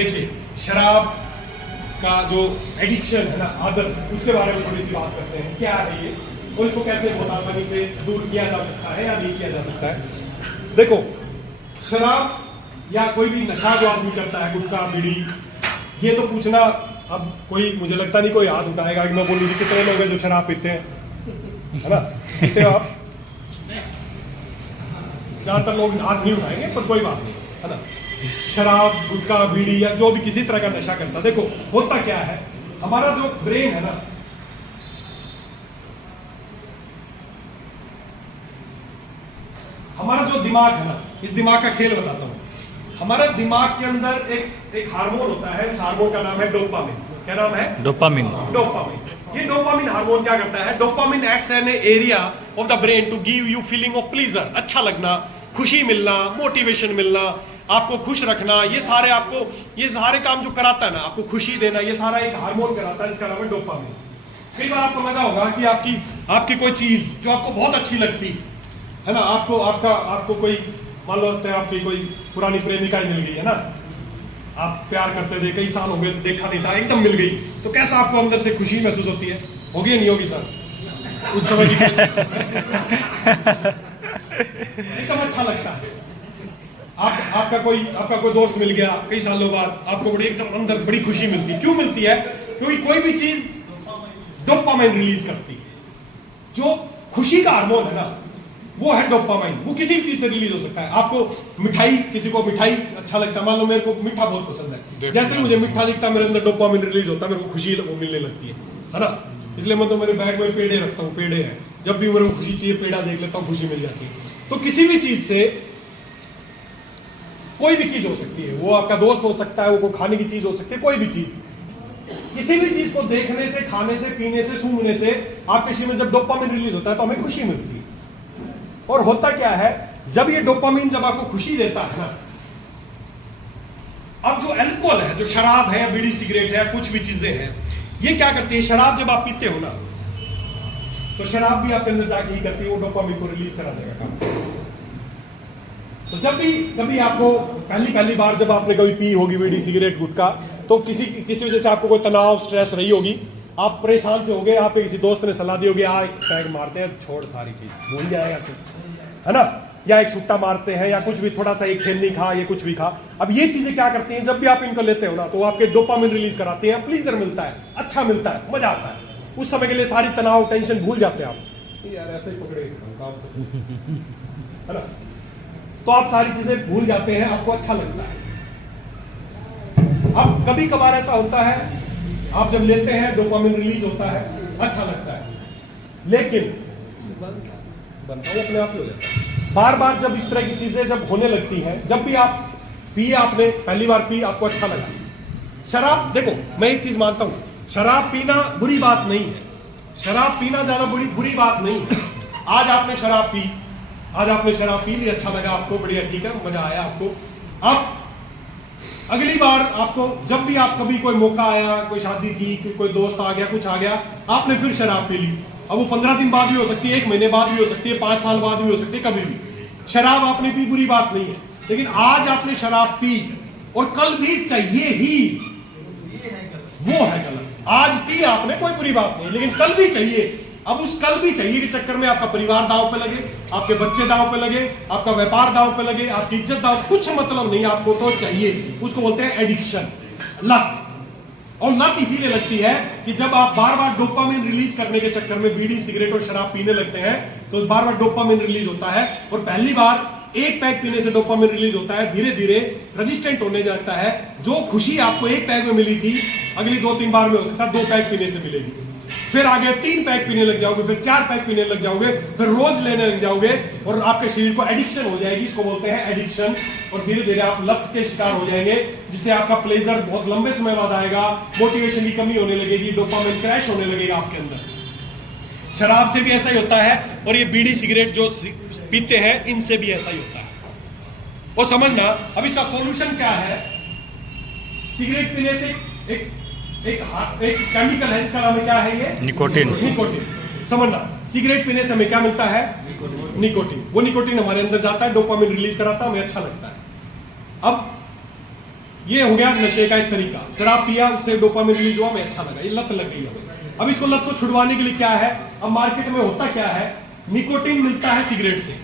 देखिए, शराब का जो एडिक्शन है ना, आदत, उसके बारे में थोड़ी सी बात करते हैं। क्या है ये और इसको कैसे बहुत आसानी से दूर किया जा सकता है या नहीं किया जा सकता है। देखो, शराब या कोई भी नशा जो आदमी करता है, गुटखा, बीड़ी, ये तो पूछना, अब कोई, मुझे लगता नहीं कोई हाथ उठाएगा कि मैं बोलूँ कि कितने लोग हैं जो शराब पीते हैं, है ना? पीते हो आप? ज़्यादातर लोग हाथ नहीं उठाएंगे, पर कोई बात नहीं, है ना? शराब, गुटखा, बीड़ी या जो भी किसी तरह का नशा करता, देखो होता क्या है, हमारा जो ब्रेन है ना, हमारा जो दिमाग है ना, इस दिमाग का खेल बताता हूं। हमारे दिमाग के अंदर एक हार्मोन होता है, उस हार्मोन का नाम है डोपामिन। क्या नाम है? डोपामिन। डोपामिन। ये डोपामिन हार्मोन क्या करता है? Dopamine acts an area of the brain to give you feeling of pleasure, अच्छा लगना, खुशी मिलना, मोटिवेशन मिलना, आपको खुश रखना, ये सारे काम जो कराता है ना, आपको खुशी देना, ये सारा एक हार्मोन कराता है जिसका नाम है डोपामिन। कई बार आपको लगा होगा कि आपकी कोई चीज जो आपको बहुत अच्छी लगती है ना, आपको कोई, मान लो आपकी कोई पुरानी प्रेमिका ही मिल गई है ना, आप प्यार करते थे, कई साल हो गए, देखा नहीं था, एकदम मिल गई, तो कैसा आपको अंदर से खुशी महसूस होती है? होगी या नहीं होगी सर? उस समय एकदम अच्छा लगता है। आपका कोई दोस्त मिल गया कई सालों बाद, आपको बड़ी एकदम अंदर बड़ी खुशी मिलती है। क्यों मिलती है? क्योंकि कोई भी चीज डोपामाइन रिलीज करती है। जो खुशी का हार्मोन है ना, वो है डोपामाइन। वो किसी भी चीज से रिलीज हो सकता है। आपको मिठाई, किसी को मिठाई अच्छा लगता है, मान लो मेरे को मीठा बहुत पसंद है, जैसे ही मुझे मीठा दिखता है मेरे अंदर डोपामाइन रिलीज होता है, मेरे को खुशी वो मिलने लगती है ना? इसलिए मैं तो मेरे बैग में पेड़े रखता हूँ, पेड़े हैं, जब भी मेरे को खुशी चाहिए पेड़ा देख लेता हूँ, खुशी मिल जाती है। तो किसी भी चीज से, कोई भी चीज हो सकती है, वो आपका दोस्त हो सकता है, वो कोई खाने की चीज हो सकती है, कोई भी चीज, किसी भी चीज को देखने से, खाने से, पीने से, सूंघने से आपके शरीर में जब डोपामिन रिलीज होता है तो हमें खुशी मिलती है। और होता क्या है, जब ये डोपामिन जब आपको खुशी देता है ना, अब जो अल्कोहल है, जो शराब है, बीड़ी सिगरेट है, कुछ भी चीजें हैं, ये क्या करती है? शराब जब आप पीते हो ना, तो शराब भी आपके अंदर जाके ही करती है, वो डोपामिन को रिलीज करा देगा काम। तो जब भी कभी आपको पहली बार जब आपने कभी पी होगी बीड़ी सिगरेट गुटखा, तो किसी वजह से आपको कोई तनाव, स्ट्रेस रही होगी, आप परेशान से हो गए, आप किसी दोस्त ने सलाह दी होगी, पैग मारते हैं, छोड़ सारी चीज, भूल जाएगा तू, है ना? या एक सुट्टा मारते हैं, या कुछ भी, थोड़ा सा एक खेलनी खा, ये कुछ भी खा। अब ये चीजें क्या करती हैं, जब भी आप इनको लेते हो ना, तो आपके डोपामिन रिलीज कराती हैं, प्लीजर मिलता है, अच्छा मिलता है, मजा आता है। उस समय के लिए सारी तनाव, टेंशन भूल जाते हैं आप, यार ऐसे ही पकड़े, है ना? तो आप सारी चीजें भूल जाते हैं, आपको अच्छा लगता है। अब कभी कभार ऐसा होता है, आप जब लेते हैं डोपामिन रिलीज होता है, अच्छा लगता है, लेकिन अपने आप हो जाता है। बार बार जब इस तरह की चीजें जब होने लगती हैं, जब भी आप पिए, आपने पहली बार पी, आपको अच्छा लगा। शराब, देखो मैं एक चीज मानता हूं, शराब पीना बुरी बात नहीं है, शराब पीना ज्यादा बुरी बात नहीं है। आज आपने शराब पी, अच्छा लगा आपको, बढ़िया, ठीक है, मजा आया आपको। अब अगली बार आपको, जब भी आप कभी कोई मौका आया, कोई शादी थी, कोई दोस्त आ गया, कुछ आ गया, आपने फिर शराब पी ली। अब वो 15 दिन बाद भी हो सकती है, 1 महीने बाद भी हो सकती है, 5 साल बाद भी हो सकती है, कभी भी शराब आपने पी, बुरी बात नहीं है। लेकिन आज आपने शराब पी और कल भी चाहिए ही, वो है गलत। आज पी आपने, कोई बुरी बात नहीं, लेकिन कल भी चाहिए। अब उस कल भी चाहिए के चक्कर में आपका परिवार दांव पे लगे, आपके बच्चे दांव पे लगे, आपका व्यापार दांव पे लगे, आपकी इज्जत दांव, कुछ मतलब नहीं, आपको तो चाहिए। उसको बोलते हैं एडिक्शन, लत। और लत इसीलिए लगती है कि जब आप बार बार डोपामिन रिलीज करने के चक्कर में बीड़ी सिगरेट और शराब पीने लगते हैं, तो बार बार डोपामिन रिलीज होता है, और पहली बार एक पैक पीने से डोपामिन रिलीज होता है, धीरे धीरे रेजिस्टेंट होने जाता है। जो खुशी आपको एक पैक में मिली थी, अगली 2-3 बार में हो सकता है 2 पैक पीने से मिलेगी, फिर आगे 3 पैक पीने लग जाओगे, फिर 4 पैक पीने लग जाओगे, फिर रोज लेने लग जाओगे, और आपके शरीर को एडिक्शन हो जाएगी, इसको बोलते हैं एडिक्शन। और धीरे धीरे आप लत के शिकार हो जाएंगे, जिससे आपका प्लेजर बहुत लंबे समय बाद आएगा, मोटिवेशन की कमी होने लगेगी, डोपामिन क्रैश होने लगेगा आपके अंदर। शराब से भी ऐसा ही होता है, और ये बीड़ी सिगरेट जो पीते हैं, इनसे भी ऐसा ही होता है। और समझना, अब इसका सॉल्यूशन क्या है? सिगरेट पीने से एक केमिकल है, इसका नाम क्या है? ये निकोटिन। समझना, सिगरेट पीने से हमें क्या मिलता है? निकोटिन। वो निकोटिन हमारे अंदर जाता है, डोपामिन रिलीज कराता है, हमें अच्छा लगता है। अब ये हो गया नशे का एक तरीका। शराब पिया, उससे डोपामिन रिलीज हुआ, हमें अच्छा लगा, ये लत लग गई हमें। अब इसको लत को छुड़वाने के लिए क्या है, अब मार्केट में होता क्या है, निकोटीन मिलता है सिगरेट से।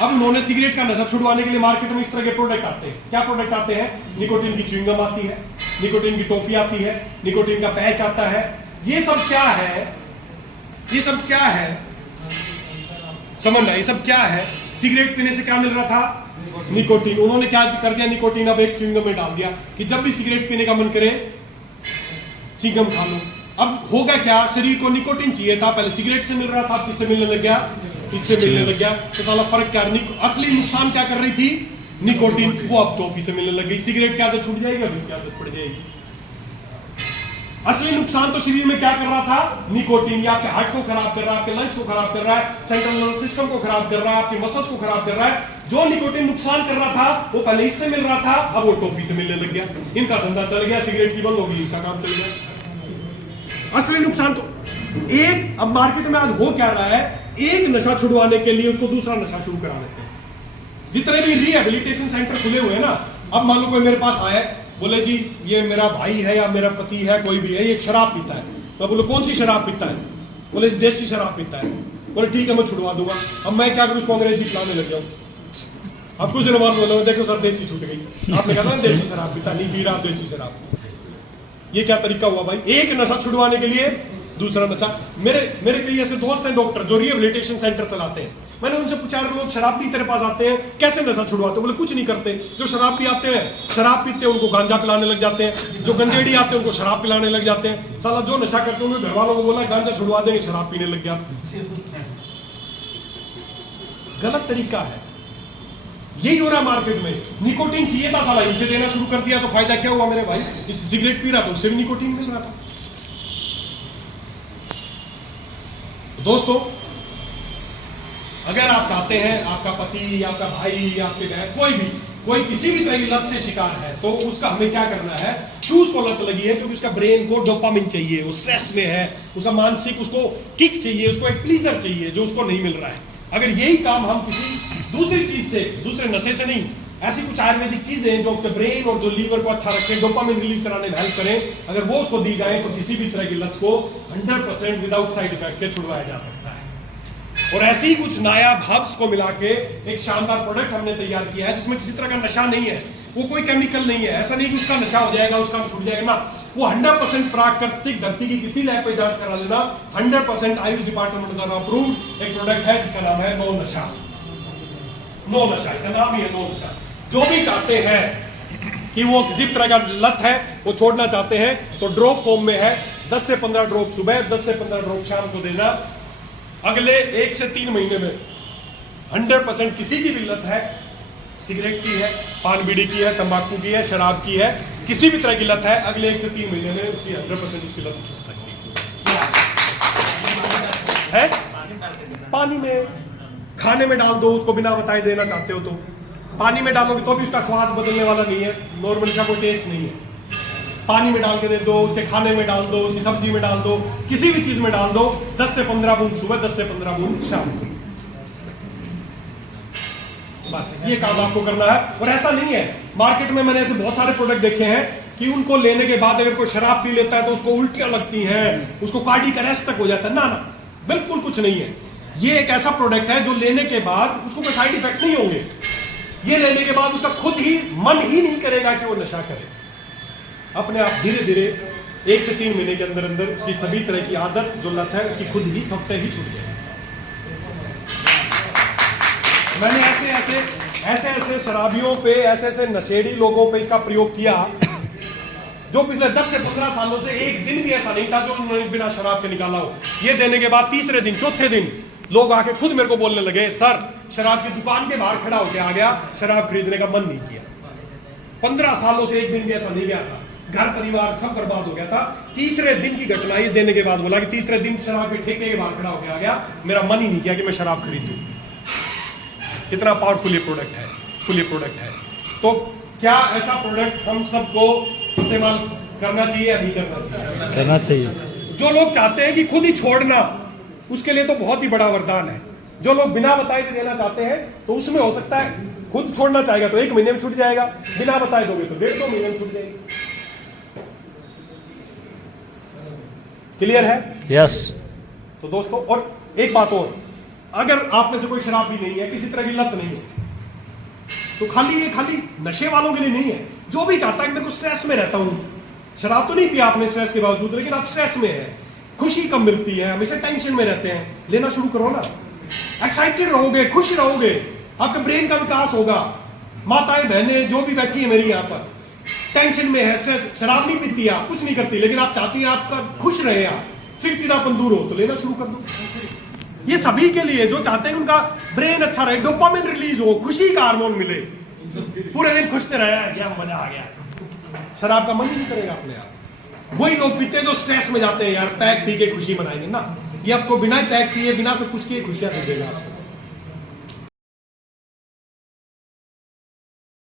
अब उन्होंने सिगरेट का नशा छुड़वाने के लिए मार्केट में इस तरह के प्रोडक्ट आते हैं। क्या प्रोडक्ट आते हैं, निकोटीन की च्युइंगम आती है, निकोटीन की टॉफी आती है, निकोटीन का पैच आता है। ये सब क्या है, ये सब क्या है समझना, ये सब क्या है। सिगरेट पीने से क्या मिल रहा था, निकोटीन। उन्होंने क्या कर दिया, निकोटीन अब एक च्युइंगम में डाल दिया कि जब भी सिगरेट पीने का मन करे च्युइंगम खा लो। अब होगा क्या, शरीर को निकोटीन चाहिए था, पहले सिगरेट से मिल रहा था, किससे मिलने लग गया, इससे मिलने लग गया। तो साला फर्क क्या, असली नुकसान क्या कर रही थी, निकोटीन, वो अब टॉफी से मिलने लग गई। सिगरेट की आदत छूट जाएगी, अब इसकी आदत पड़ जाएगी। असली नुकसान तो शरीर में क्या कर रहा था, निकोटीन। या आपके हार्ट को खराब कर रहा है, आपके लंग्स को खराब कर रहा है, सेंट्रल नर्वस सिस्टम को खराब कर रहा है, आपके मसल्स को खराब कर रहा है। जो निकोटीन नुकसान कर रहा था वो पहले इससे मिल रहा था, अब वो टॉफी से मिलने लग गया। इनका धंधा चल गया, सिगरेट की बंद होगी, इनका काम चल गया। असली नुकसान तो एक, अब मार्केट में आज हो क्या रहा है, एक नशा छुड़वाने के लिए उसको दूसरा नशा शुरू करा देते हैं। जितने भी रिहेबिलिटेशन सेंटर खुले हुए हैं ना, अब मान लो कोई मेरे पास आए, बोले जी ये मेरा भाई है या मेरा पति है, कोई भी है, ये शराब पीता है। तो बोले कौन सी शराब पीता है, बोले देसी शराब पीता है। बोले ठीक है मैं छुड़वा दूंगा। अब मैं क्या करूं, उसको अंग्रेजी पिलाने लग जाऊं। अब कुछ दिन बाद बोला देखो सर देसी छूट गई, आपने कहा था देसी शराब पीता, नहीं पी रहा देसी शराब। ये क्या तरीका हुआ भाई, एक नशा छुड़वाने के लिए दूसरा नशा। मेरे कई ऐसे दोस्त हैं डॉक्टर जो रिहेबिलिटेशन सेंटर चलाते हैं। मैंने उनसे पूछा, लोग शराब पी तेरे पास आते हैं, कैसे नशा छुड़वाते? बोले कुछ नहीं करते। जो शराब पी आते हैं, शराब पीते हैं उनको गांजा पिलाने लग जाते हैं, जो गंजेड़ी आते हैं उनको शराब पिलाने लग जाते हैं। साला जो नशा करते हैं घर वालों को बोला गांजा छुड़वा देंगे, शराब पीने लग गया। गलत तरीका है, यही हो रहा मार्केट में। निकोटीन चाहिए था, साला इनसे देना शुरू कर दिया, तो फायदा क्या हुआ मेरे भाई, इस सिगरेट पी रहा था उससे भी निकोटीन मिल रहा था। दोस्तों अगर आप चाहते हैं आपका पति, आपका भाई, आपके बहन, कोई किसी भी तरह की लत से शिकार है, तो उसका हमें क्या करना है, क्यों उसको लत लगी है, क्योंकि उसका ब्रेन को डोपामिन चाहिए, वो स्ट्रेस में है, उसका मानसिक, उसको किक चाहिए, उसको एक प्लीजर चाहिए जो उसको नहीं मिल रहा है। अगर यही काम हम किसी दूसरी चीज से, दूसरे नशे से नहीं, ऐसी कुछ आयुर्वेदिक चीजें जो अपने ब्रेन और जो लीवर को अच्छा रखें, डोपामिन रिलीज कराने में हेल्प करें, अगर वो उसको दी जाए तो किसी भी तरह की लत को 100% विदाउट साइड इफेक्ट के छुड़वाया जा सकता है। और ऐसे ही कुछ नायाब हर्ब्स को मिला के एक शानदार प्रोडक्ट हमने तैयार किया है जिसमें किसी तरह का नशा नहीं है, वो कोई केमिकल नहीं है। ऐसा नहीं कि उसका नशा हो जाएगा, उसका छूट जाएगा ना, वो 100% प्राकृतिक, धरती की किसी लैब पे जांच करा लेना, 100% आयुष डिपार्टमेंट द्वारा अप्रूव्ड एक प्रोडक्ट है जिसका नाम है नो नशा। नो नशा, इसका नाम ही है नो नशा। जो भी चाहते हैं कि वो किसी तरह का लत है वो छोड़ना चाहते हैं, तो ड्रॉप फॉर्म में है, 10 से 15 ड्रॉप सुबह, 10 से 15 ड्रॉप शाम को देना। अगले 1 से 3 महीने में 100% किसी की भी लत है, सिगरेट की है, पान बीड़ी की है, तंबाकू की है, शराब की है, किसी भी तरह की लत है, अगले 1 से 3 महीने में उसकी 100% उसकी लत छूट सकती है। पानी में, खाने में डाल दो उसको, बिना बताए देना चाहते हो तो पानी में डालोगे तो भी उसका स्वाद बदलने वाला नहीं है, नॉर्मली का कोई टेस्ट नहीं है। पानी में डाल के दे दो, उसके खाने में डाल दो, उसकी सब्जी में डाल दो, किसी भी चीज में डाल दो, 10 से 15 बूंद सुबह, 10 से 15 बूंद शाम को, बस ये काम आपको करना है। और ऐसा नहीं है, मार्केट में मैंने ऐसे बहुत सारे प्रोडक्ट देखे हैं कि उनको लेने के बाद अगर कोई शराब पी लेता है तो उसको उल्टियां लगती हैं, उसको कार्डियक अरेस्ट तक हो जाता है। ना ना, बिल्कुल कुछ नहीं है। ये एक ऐसा प्रोडक्ट है जो लेने के बाद उसको कोई साइड इफेक्ट नहीं होंगे। ये लेने के बाद उसका खुद ही मन ही नहीं करेगा कि वो नशा करे। अपने आप धीरे धीरे 1 से 3 महीने के अंदर अंदर उसकी सभी तरह की आदत जो लत है उसकी खुद ही सबसे ही छूट जाएगी। मैंने ऐसे शराबियों पे, ऐसे नशेड़ी लोगों पे इसका प्रयोग किया जो पिछले 10 से 15 सालों से एक दिन भी ऐसा नहीं था जो उन्होंने बिना शराब के निकाला हो। ये देने के बाद तीसरे दिन, चौथे दिन लोग आके खुद मेरे को बोलने लगे, सर शराब की दुकान के बाहर खड़ा होकर आ गया, शराब खरीदने का मन नहीं किया। 15 सालों से एक दिन भी ऐसा नहीं गया था, घर परिवार सब बर्बाद हो गया था। तीसरे दिन की घटना ये देने के बाद बोला कि तीसरे दिन शराब के ठेके के बाहर खड़ा होकर आ गया, मेरा मन ही नहीं किया कि मैं शराब खरीदूं। कितना पावरफुल ये प्रोडक्ट है, फुल ये प्रोडक्ट है। तो क्या ऐसा प्रोडक्ट हम सबको इस्तेमाल करना चाहिए या नहीं करना चाहिए? करना चाहिए। जो लोग चाहते हैं कि खुद ही छोड़ना, उसके लिए तो बहुत ही बड़ा वरदान है। जो लोग बिना बताए भी देना चाहते हैं तो उसमें हो सकता है खुद छोड़ना चाहेगा तो 1 महीने में छूट जाएगा, बिना बताए दोगे तो 1.5-2 महीने में छूट जाएगी। क्लियर है? यस। तो दोस्तों, और एक बात और, अगर आप में से कोई शराब भी नहीं है, किसी तरह की लत नहीं है, तो खाली नशे वालों के लिए नहीं है। जो भी चाहता है कि मैं कुछ स्ट्रेस में रहता हूं, शराब तो नहीं पिया आपने स्ट्रेस के बावजूद, लेकिन आप स्ट्रेस में है, खुशी कम मिलती है, हमेशा टेंशन में रहते हैं, लेना शुरू करो ना। एक्साइटेड रहोगे, खुश रहोगे, आपके ब्रेन का विकास होगा। माताएं बहनें जो भी बैठी है मेरी यहाँ पर, टेंशन में है, स्ट्रेस, शराब नहीं पीती आप, कुछ नहीं करती, लेकिन आप चाहती हैं आपका खुश रहे, आप चिड़चिड़ापन दूर हो, तो लेना शुरू कर दो। ये सभी के लिए जो चाहते हैं उनका ब्रेन अच्छा रहे, डोपामिन रिलीज हो, खुशी का हार्मोन मिले, पूरे दिन खुश से रहे, मजा आ गया, शराब का मन ही नहीं करेगा अपने आप। वही लोग पीते हैं जो स्ट्रेस में जाते हैं, यार पैक पी के खुशी मनाएंगे ना, ये आपको बिना पैक किए, बिना सब कुछ किए खुशियां दे देगा आपको।